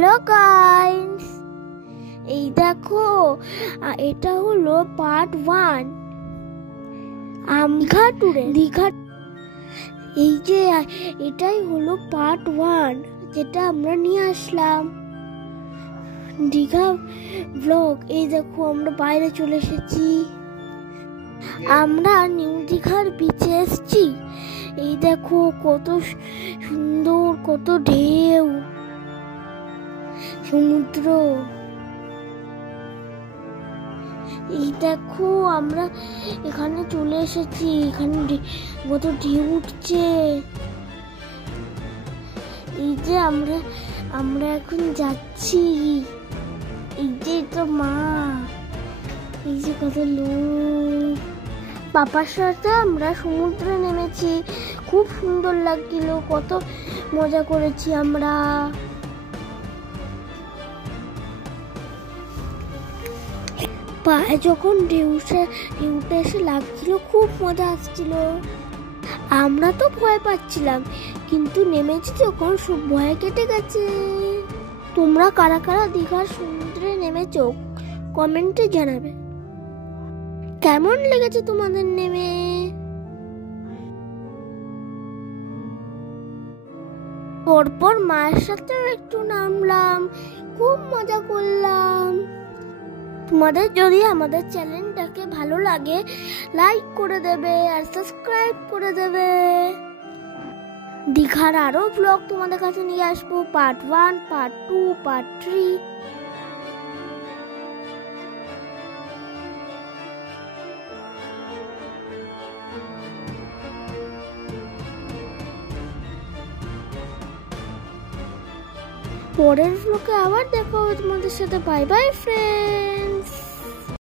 Hello guys, এই দেখো এটা হলো পার্ট 1 দীঘা ট্যুরে। এই যে এটাই হলো পার্ট 1 যেটা আমরা নিয়ে আসলাম দীঘা ব্লগ। এই দেখো আমরা বাইরে চলে এসেছি, আমরা নিউ দীঘার বিচে এসেছি। এই দেখো কত সুন্দর, কত ঢেউ, সমুদ্র। এই দেখো আমরা এখানে চলে এসেছি, এখানে কত ঢেউ উঠছে। এই যে আমরা এখন যাচ্ছি। এই যে তো মা, এই যে কত লোক। পাপার সাথে আমরা সমুদ্রে নেমেছি, খুব সুন্দর লাগছিল, কত মজা করেছি আমরা। পায়ে যখন ঢেউটা এসে লাগছিল, খুব মজা আসছিল। আমরা তো ভয় পাচ্ছিলাম, কিন্তু নেমেছি যখন সব ভয় কেটে গেছে। তোমরা কারা কারা দীঘার সমুদ্রে নেমেছো কমেন্টে জানাবে, কেমন লেগেছে তোমাদের নেমে। পরপর মায়ের সাথেও একটু নামলাম, খুব মজা করলাম। তোমাদের যদি আমাদের চ্যানেলটাকে ভালো লাগে লাইক করে দেবে আর সাবস্ক্রাইব করে দেবে। দীঘার আরো ব্লগ তোমাদের কাছে নিয়ে আসবো, পার্ট 1, পার্ট 2, পার্ট 3। পরের ব্লগে আবার দেখা হবে তোমাদের সাথে। Bye bye friend.